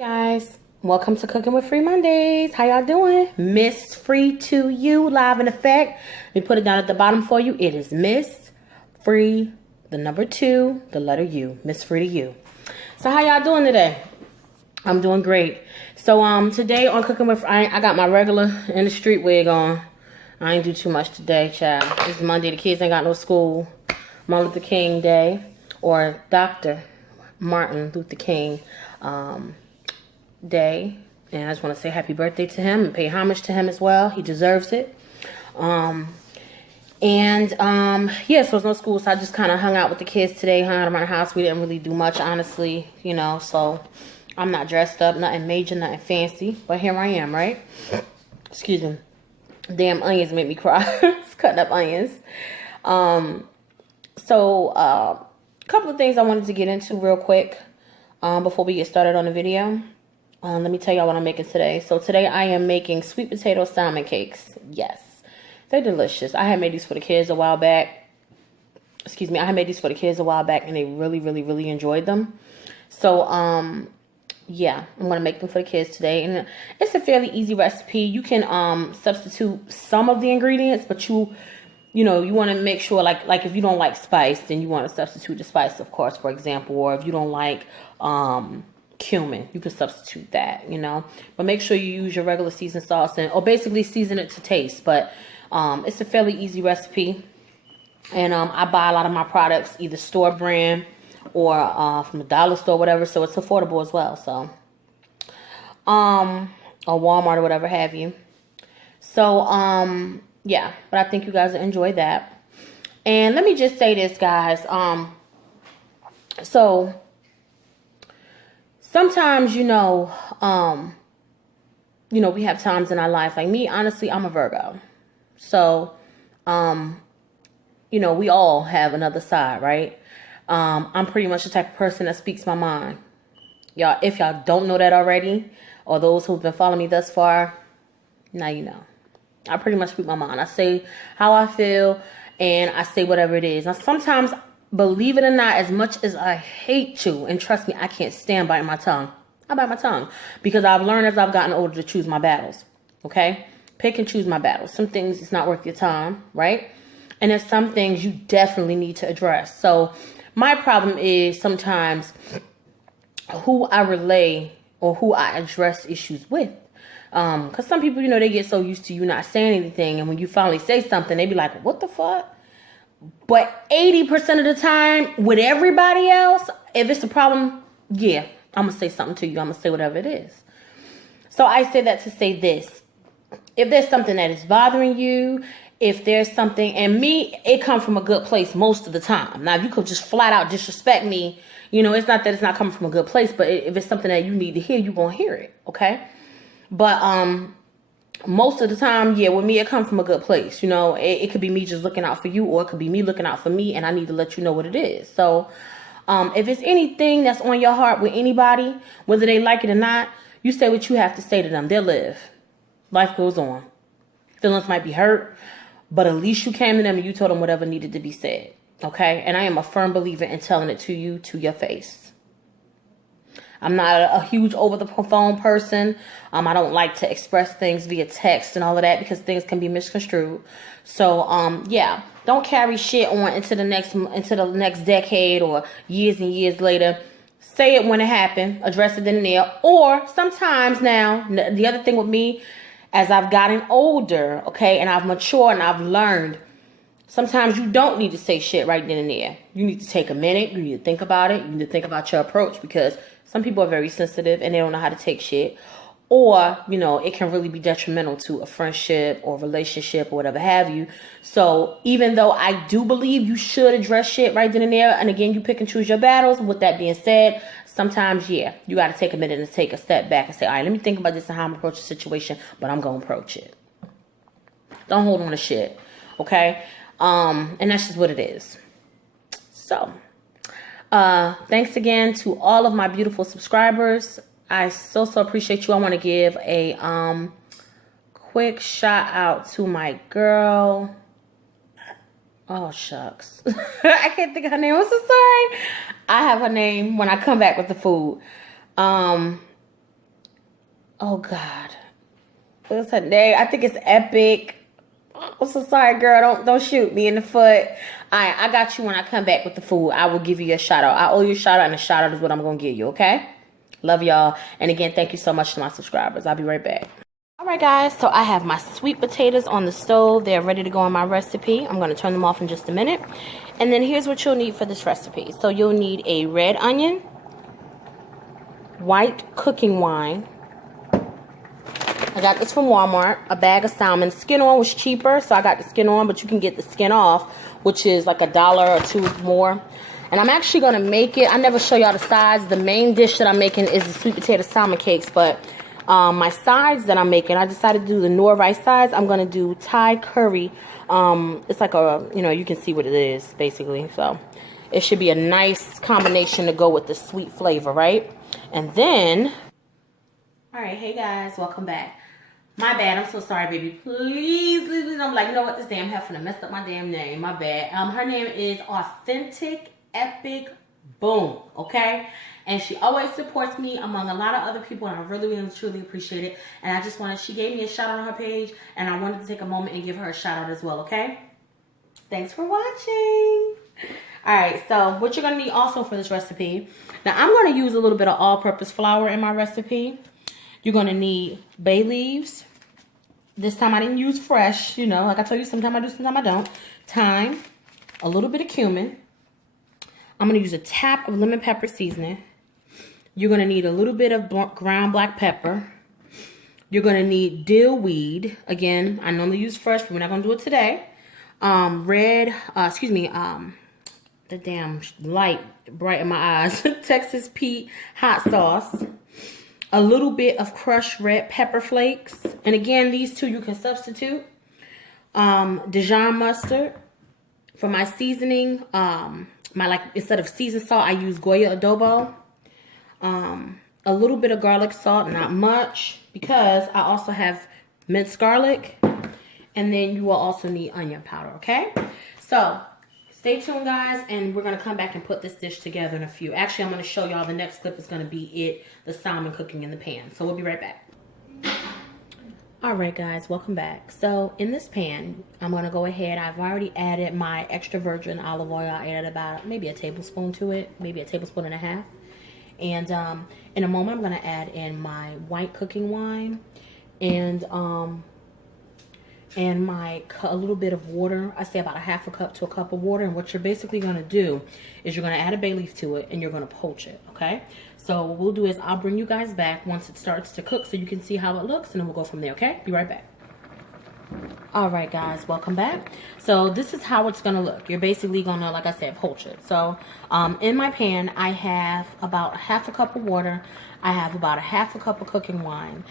Guys, welcome to Cooking with Free Mondays. How y'all doing? Miss Free to You, live in effect. Let me put it down at the bottom for you. It is Miss Free, the number 2, the letter U. Miss Free to You. So how y'all doing today? I'm doing great. So today on Cooking with I got my regular in the street wig on. I ain't do too much today, child. It's Monday. The kids ain't got no school. Martin Luther King Day, or Dr. Martin Luther King Day, and I just want to say happy birthday to him and pay homage to him as well. He deserves it. Yeah, so there's no school, so I just kind of hung out with the kids today, hung out around the house. We didn't really do much, honestly, you know, so I'm not dressed up, nothing major, nothing fancy, but here I am, right? Excuse me. Damn onions make me cry. It's cutting up onions. So a couple of things I wanted to get into real quick before we get started on the video. Let me tell y'all what I'm making today. So today I am making sweet potato salmon cakes. Yes, they're delicious. I had made these for the kids a while back. Excuse me, I had made these for the kids a while back, and they really enjoyed them. So yeah, I'm gonna make them for the kids today, and it's a fairly easy recipe. You can substitute some of the ingredients, but you want to make sure, like if you don't like spice, then you want to substitute the spice, of course, for example. Or if you don't like cumin, you can substitute that, but make sure you use your regular seasoned sauce, or basically season it to taste. But it's a fairly easy recipe, and I buy a lot of my products either store brand or from the dollar store, whatever, so it's affordable as well. So or Walmart or whatever have you. So yeah, but I think you guys will enjoy that. And let me just say this, guys. So sometimes, we have times in our life, like me, honestly, I'm a Virgo. So, we all have another side, right? I'm pretty much the type of person that speaks my mind. Y'all, if y'all don't know that already, or those who've been following me thus far, now you know. I pretty much speak my mind. I say how I feel, and I say whatever it is. Now, sometimes, believe it or not, as much as I hate to, and trust me, I can't stand biting my tongue. I bite my tongue because I've learned as I've gotten older to choose my battles. Okay? Pick and choose my battles. Some things it's not worth your time, right? And there's some things you definitely need to address. So my problem is sometimes who I relay or who I address issues with. Because some people, they get so used to you not saying anything, and when you finally say something, they be like, what the fuck? But 80% of the time, with everybody else, if it's a problem, yeah, I'm going to say something to you. I'm going to say whatever it is. So I say that to say this. If there's something that is bothering you, if there's something, and me, it comes from a good place most of the time. Now, if you could just flat out disrespect me, it's not that it's not coming from a good place, but if it's something that you need to hear, you're going to hear it, okay? But most of the time, yeah, with me, it comes from a good place. It could be me just looking out for you, or it could be me looking out for me, and I need to let you know what it is. So if it's anything that's on your heart with anybody, whether they like it or not, you say what you have to say to them. They'll live. Life goes on. Feelings might be hurt, but at least you came to them and you told them whatever needed to be said. Okay? And I am a firm believer in telling it to you to your face. I'm not a huge over-the-phone person. I don't like to express things via text and all of that because things can be misconstrued. So, yeah, don't carry shit on into the next decade or years and years later. Say it when it happened. Address it then and there. Or sometimes now, the other thing with me, as I've gotten older, okay, and I've matured and I've learned, sometimes you don't need to say shit right then and there. You need to take a minute. You need to think about it. You need to think about your approach, because some people are very sensitive and they don't know how to take shit. Or, it can really be detrimental to a friendship or relationship or whatever have you. So even though I do believe you should address shit right then and there, and again, you pick and choose your battles. With that being said, sometimes, yeah, you got to take a minute and take a step back and say, all right, let me think about this and how I'm approach the situation, but I'm going to approach it. Don't hold on to shit. Okay? And that's just what it is. So, thanks again to all of my beautiful subscribers. I so appreciate you. I want to give a quick shout out to my girl. Oh, shucks. I can't think of her name. I'm so sorry. I have her name when I come back with the food. Oh God. What's her name? I think it's Epic. I'm so sorry, girl. Don't shoot me in the foot. Alright, I got you when I come back with the food. I will give you a shout out. I owe you a shout out, and a shout out is what I'm gonna give you, okay? Love y'all. And again, thank you so much to my subscribers. I'll be right back. Alright guys, so I have my sweet potatoes on the stove. They're ready to go in my recipe. I'm gonna turn them off in just a minute. And then here's what you'll need for this recipe. So you'll need a red onion, white cooking wine. I got this from Walmart, a bag of salmon. Skin on was cheaper, so I got the skin on, but you can get the skin off, which is like $1 or $2 more. And I'm actually going to make it. I never show y'all the sides. The main dish that I'm making is the sweet potato salmon cakes, but my sides that I'm making, I decided to do the Nor rice sides. I'm going to do Thai curry. It's like a, you can see what it is, basically. So it should be a nice combination to go with the sweet flavor, right? And then, all right, hey guys, welcome back. My bad, I'm so sorry, baby. Please. I'm like, you know what? This damn heifer done messed up my damn name. My bad. Her name is Authentic Epic Boom, okay? And she always supports me among a lot of other people, and I really, really, truly appreciate it. And I just she gave me a shout out on her page, and I wanted to take a moment and give her a shout out as well, okay? Thanks for watching. All right, so what you're going to need also for this recipe. Now, I'm going to use a little bit of all-purpose flour in my recipe. You're going to need bay leaves. This time I didn't use fresh, like I told you, sometimes I do, sometimes I don't. Thyme, a little bit of cumin. I'm going to use a tap of lemon pepper seasoning. You're going to need a little bit of ground black pepper. You're going to need dill weed. Again, I normally use fresh, but we're not going to do it today. The damn light bright in my eyes. Texas Pete hot sauce. A little bit of crushed red pepper flakes. And again, these two you can substitute. Dijon mustard. For my seasoning, instead of seasoned salt, I use Goya adobo. A little bit of garlic salt, not much, because I also have minced garlic. And then you will also need onion powder, okay? So, stay tuned, guys, and we're going to come back and put this dish together in a few. Actually, I'm going to show y'all the next clip is going to be the salmon cooking in the pan. So, we'll be right back. Alright, guys, welcome back. So, in this pan, I'm going to go ahead. I've already added my extra virgin olive oil. I added about maybe a tablespoon to it, maybe a tablespoon and a half. And in a moment, I'm going to add in my white cooking wine and a little bit of water. I say about a half a cup to a cup of water. And what you're basically going to do is you're going to add a bay leaf to it and you're going to poach it, okay? So what we'll do is I'll bring you guys back once it starts to cook so you can see how it looks, and then we'll go from there, okay? Be right back. Alright guys, welcome back. So this is how it's going to look. You're basically going to, like I said, poach it. So in my pan, I have about half a cup of water. I have about a half a cup of cooking wine,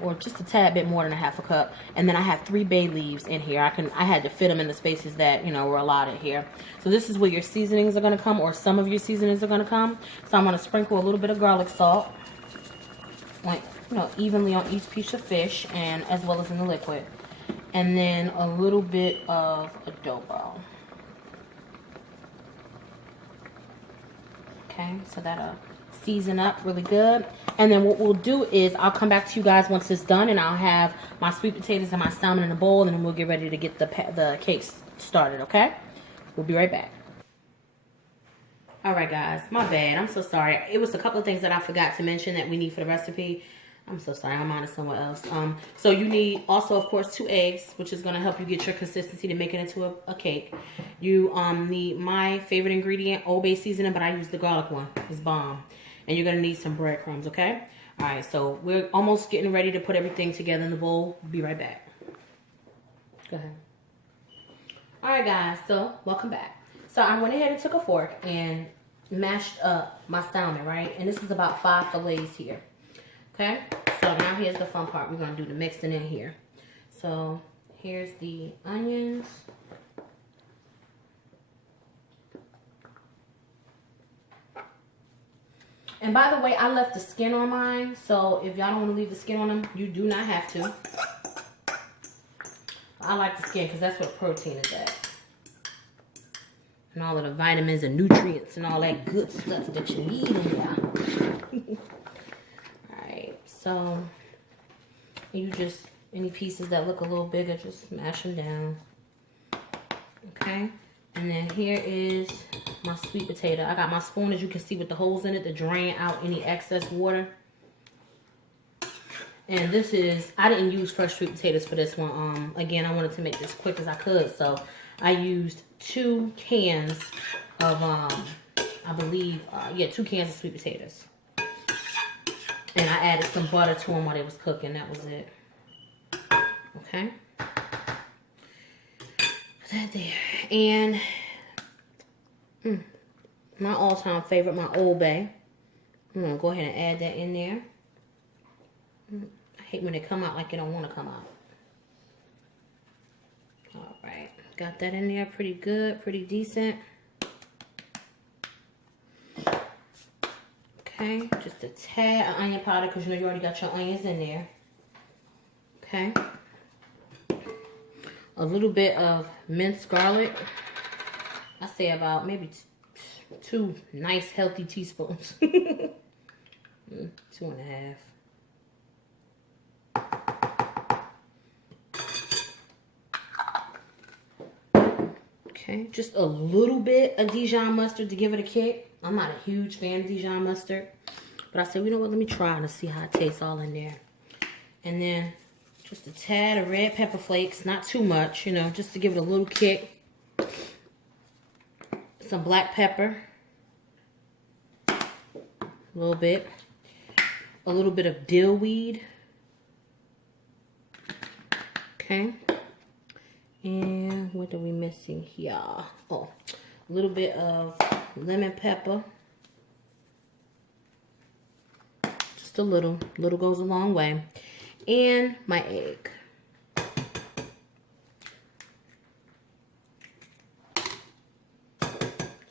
or just a tad bit more than a half a cup. And then I have 3 bay leaves in here. I had to fit them in the spaces that, were allotted here. So this is where your seasonings are going to come, or some of your seasonings are going to come. So I'm going to sprinkle a little bit of garlic salt, like, evenly on each piece of fish, and as well as in the liquid. And then a little bit of adobo. Okay, so that'll season up really good. And then what we'll do is I'll come back to you guys once it's done, and I'll have my sweet potatoes and my salmon in a bowl, and then we'll get ready to get the cakes started, okay? We'll be right back. Alright guys, my bad. I'm so sorry. It was a couple of things that I forgot to mention that we need for the recipe. I'm so sorry, I'm on to somewhere else. So you need also, of course, 2 eggs, which is going to help you get your consistency to make it into a cake. You need my favorite ingredient, Old Bay seasoning, but I use the garlic one. It's bomb. And you're going to need some breadcrumbs, okay? All right, so we're almost getting ready to put everything together in the bowl. Be right back. Go ahead. All right, guys, so welcome back. So I went ahead and took a fork and mashed up my salmon, right? And this is about 5 fillets here. Okay, so now here's the fun part. We're going to do the mixing in here. So here's the onions. And by the way, I left the skin on mine. So if y'all don't want to leave the skin on them, you do not have to. I like the skin because that's where the protein is at. And all of the vitamins and nutrients and all that good stuff that you need in there. So And you just, any pieces that look a little bigger, just smash them down. Okay. And then here is my sweet potato. I got my spoon, as you can see, with the holes in it to drain out any excess water. And this is, I didn't use fresh sweet potatoes for this one. Again, I wanted to make this quick as I could. So I used 2 cans of, I believe, 2 cans of sweet potatoes. And I added some butter to them while they was cooking. That was it. Okay. That there. And my all-time favorite, my Old Bay. I'm gonna go ahead and add that in there. I hate when they come out like they don't want to come out. All right, got that in there pretty good, pretty decent. Okay, just a tad of onion powder because you know you already got your onions in there. Okay. A little bit of minced garlic. I say about maybe 2 nice healthy teaspoons. 2.5. Okay, just a little bit of Dijon mustard to give it a kick. I'm not a huge fan of Dijon mustard, but I said, you know what, let me try to see how it tastes all in there. And then just a tad of red pepper flakes, not too much, you know, just to give it a little kick. Some black pepper, a little bit. A little bit of dill weed. Okay. And what are we missing here? Oh, a little bit of lemon pepper. Just a little. Little goes a long way. And my egg.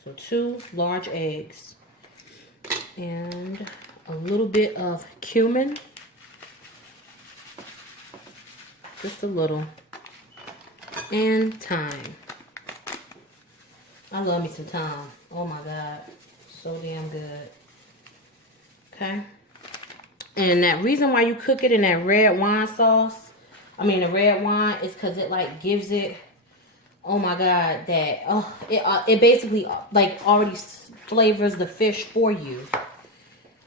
So 2 large eggs. And a little bit of cumin. Just a little. And thyme. I love me some thyme. Oh my God. So damn good. Okay. And that reason why you cook it in that red wine sauce, I mean the red wine, is because it like gives it, oh my God, that, it basically like already flavors the fish for you.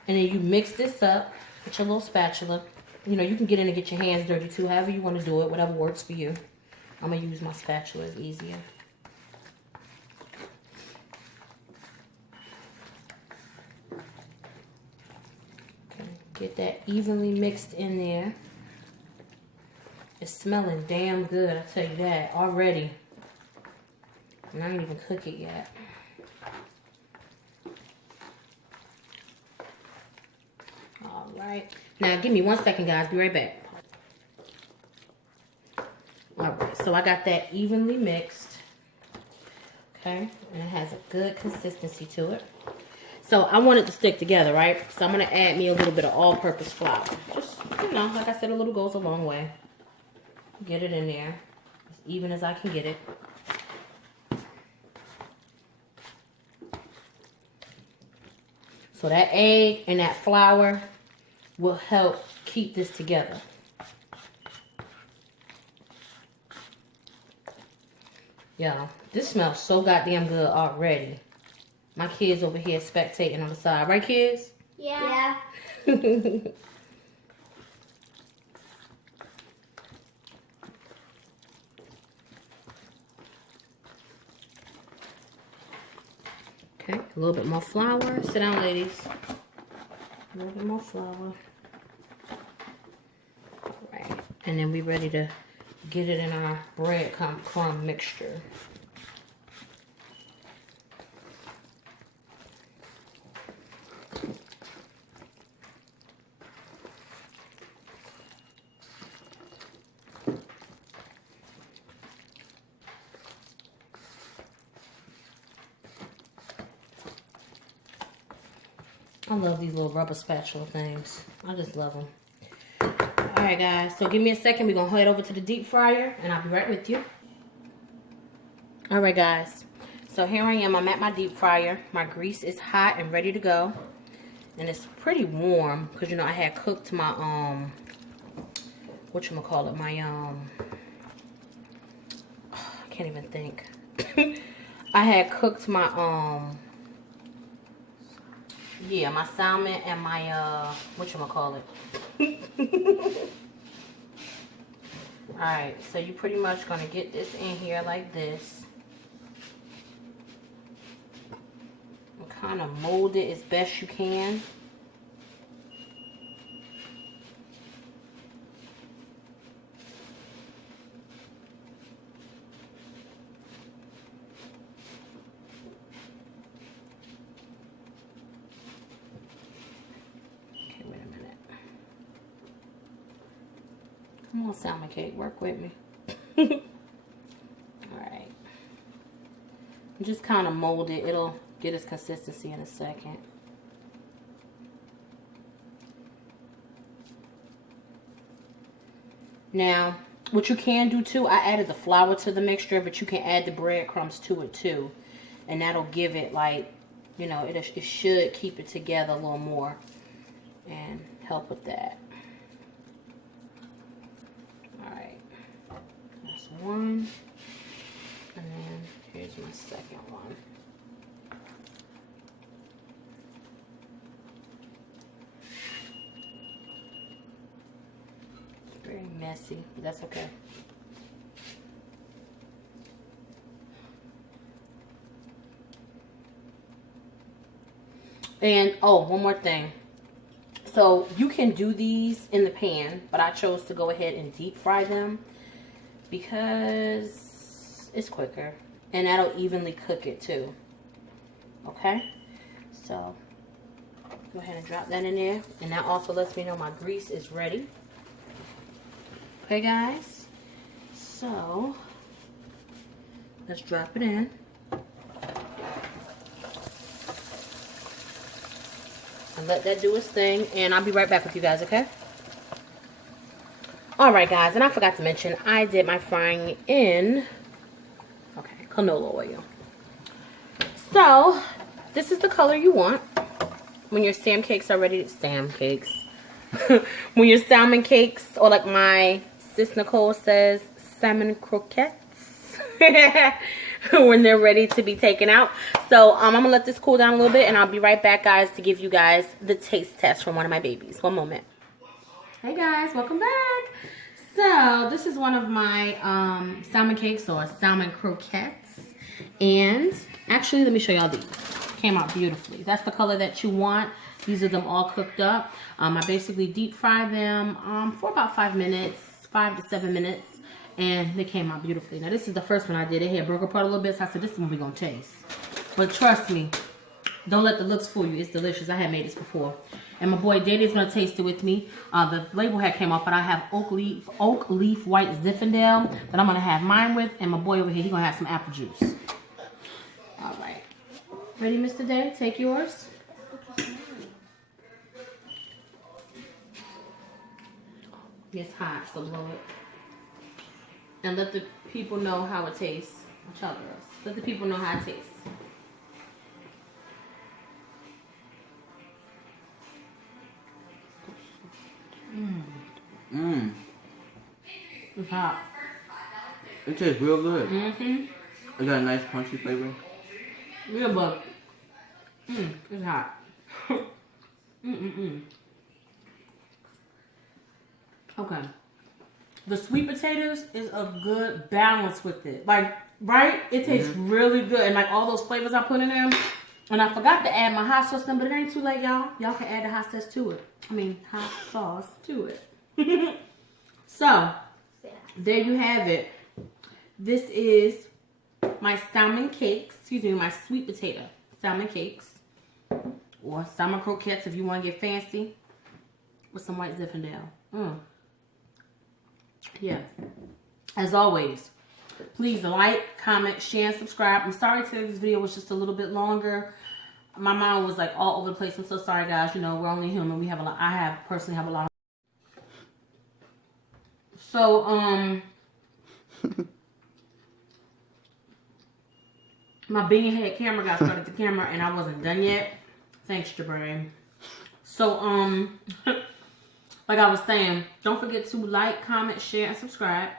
And then you mix this up with your little spatula. You know, you can get in and get your hands dirty too, however you want to do it, whatever works for you. I'm going to use my spatula, it's easier. Okay, get that evenly mixed in there. It's smelling damn good, I tell you that, already. And I didn't even cook it yet. All right. Now, give me 1 second, guys. Be right back. Alright, so I got that evenly mixed. Okay, and it has a good consistency to it. So I want it to stick together, right? So I'm going to add me a little bit of all-purpose flour. Just, you know, like I said, a little goes a long way. Get it in there as even as I can get it. So that egg and that flour will help keep this together. Y'all, this smells so goddamn good already. My kids over here spectating on the side. Right, kids? Yeah. Okay, a little bit more flour. Sit down, ladies. A little bit more flour. Right. And then we ready to get it in our breadcrumb mixture. I love these little rubber spatula things. I just love them. Alright guys, so give me a second. We're going to head over to the deep fryer and I'll be right with you. Alright guys, so here I am. I'm at my deep fryer. My grease is hot and ready to go. And it's pretty warm because, you know, I had cooked my whatchamacallit, my, I can't even think. I had cooked my, yeah, my salmon and my, whatchamacallit. Alright, so you're pretty much going to get this in here like this. And kind of mold it as best you can. Come on, salmon cake, work with me. Alright. Just kind of mold it. It'll get its consistency in a second. Now, what you can do too, I added the flour to the mixture, but you can add the breadcrumbs to it too. And that'll give it like, you know, it should keep it together a little more and help with that. One, and then here's my second one. It's very messy, but that's okay. And oh, one more thing. So you can do these in the pan, but I chose to go ahead and deep fry them because it's quicker and that'll evenly cook it too. Okay, so go ahead and drop that in there, and that also lets me know my grease is ready. Okay guys, so let's drop it in. And let that do its thing, and I'll be right back with you guys, okay? Alright guys, and I forgot to mention, I did my frying in, okay, canola oil. So, this is the color you want when your salmon cakes are ready to, when your salmon cakes, or like my sis Nicole says, salmon croquettes, when they're ready to be taken out. So, I'm going to let this cool down a little bit, and I'll be right back, guys, to give you guys the taste test from one of my babies. One moment. Hey guys, welcome back. So this is one of my salmon cakes, or salmon croquettes, and actually let me show y'all these. Came out beautifully. That's the color that you want. These are them all cooked up. I basically deep fried them for about 5 minutes, 5 to 7 minutes, and they came out beautifully. Now this is the first one I did. It had broke apart a little bit, so I said this is what we're gonna taste. But trust me, don't let the looks fool you. It's delicious. I had made this before. And my boy Daddy's gonna taste it with me. The label had came off, but I have oak leaf white Zinfandel that I'm gonna have mine with, and my boy over here, he gonna have some apple juice. All right, ready, Mr. Day? Take yours. It's hot, so blow it, and let the people know how it tastes. Watch out, girls. Let the people know how it tastes. It's hot. It tastes real good. Mm-hmm. It got a nice punchy flavor. Real bug. It's hot. Okay. The sweet potatoes is a good balance with it. Like, right? It tastes really good. And like all those flavors I put in there. And I forgot to add my hot sauce in, but it ain't too late, y'all. Y'all can add the hot sauce to it. Hot sauce to it. So, there you have it. This is my salmon cakes. Excuse me, my sweet potato salmon cakes. Or salmon croquettes if you want to get fancy. With some white Zinfandel. Yeah. As always, please like, comment, share, and subscribe. I'm sorry today's video was just a little bit longer. My mind was like all over the place. I'm so sorry, guys. You know, we're only human. We have a lot. I personally have a lot of. So, my bean head camera got started the camera and I wasn't done yet. Thanks, Jabari. So, like I was saying, don't forget to like, comment, share, and subscribe.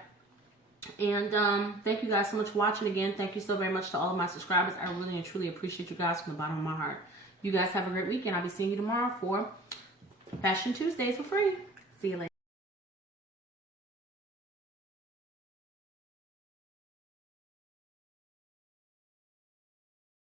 And thank you guys so much for watching again. Thank you so very much to all of my subscribers. I really and truly appreciate you guys from the bottom of my heart. You guys have a great weekend. I'll be seeing you tomorrow for Fashion Tuesdays for free. See you later.